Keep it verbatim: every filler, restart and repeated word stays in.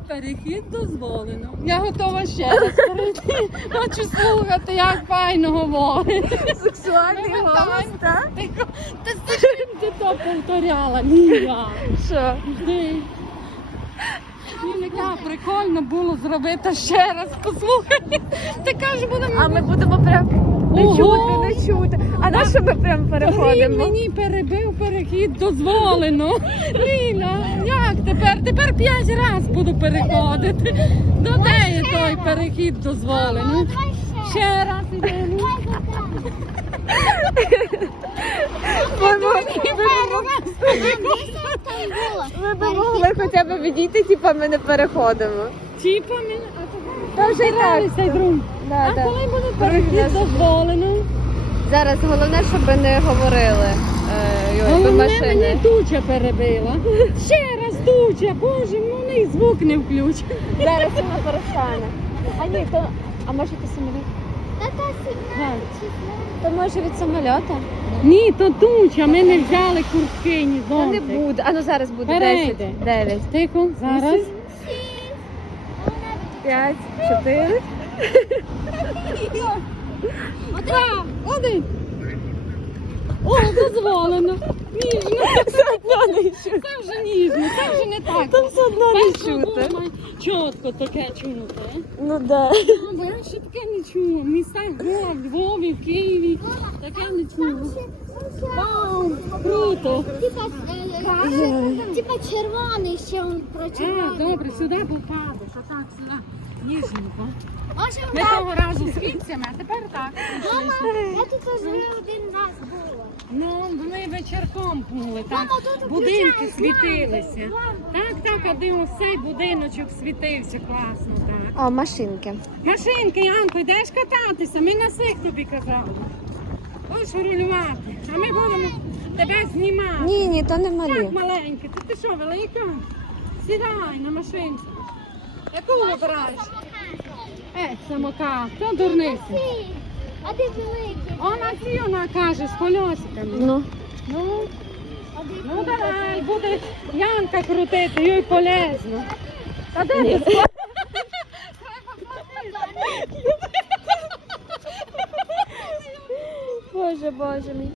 Перехід дозволено. Я готова ще раз перейти. Хочу слухати, як файно говорить. Сексуальний голос, так? Ти, ти, ти, ти то повторяла. Ні, я. Що? Ти. Мені так прикольно було зробити ще раз, послухай. Ти кажеш, будемо... А ми будемо прям не Ого! чути, не чути. А на що ми прям Він переходимо? мені перебив перехід дозволено. Ліна, як тепер? Тепер п'ять разів буду переходити. До де є той перехід дозволено? Ще раз ідемо. Ми, ми б могли хоча б відійти, типа ми не переходимо. Тіпами, Та вже й так. цей друг. Да, А да. коли буде Друг перехід нас- дозволено? Зараз головне, щоб не говорили е, ой, до Головне, мені машини. туча перебила. Ще раз туча, боже, ну не звук не включить. Зараз вона перестане. А ні, то, а може це самоліт? То може від самольота? Ні, то туча, ми не взяли куртки, ні Та не зонтик. буде. А ну зараз буде Перейде. десять, дев'ять, Тихо, зараз. п'ять, чотири. Два, один. О, дозволено. Ніжно. Все одно не чути. Це вже ніжно, це вже не так. Там все одно не Перше чути. було чітко таке чути. Ну да. А я ще таке не чула. В містах Львов, Львові, в Києві. Таке не чула. Вау, круто. Типа червоний ще он про А, червоний. добре, сюди попадеш, а так сюди. Ніжненько. Може, Ми того разу з хлібцями, а тепер так. мама, я тут вже один раз була. Ну, ми вечірком були, так Мама, тут будинки включають світилися. лампи. Так, так, один ось цей будиночок світився класно, так. О, машинки. Машинки, Янко, йдеш кататися, ми на сих тобі казали. Ось рулювати, а ми будемо тебе знімати. Ні, ні, то не Так, малі. маленьке, ти, ти що, велика? Сідай на машинці. Яку вибираєш? Е, самокат, то дурниця. Ці, а де великий? Вона ці, вона каже, з колесиками. Ну. Ну, ну давай, буде Янка крутити, їй полезно. Та де ти? Боже, боже мій.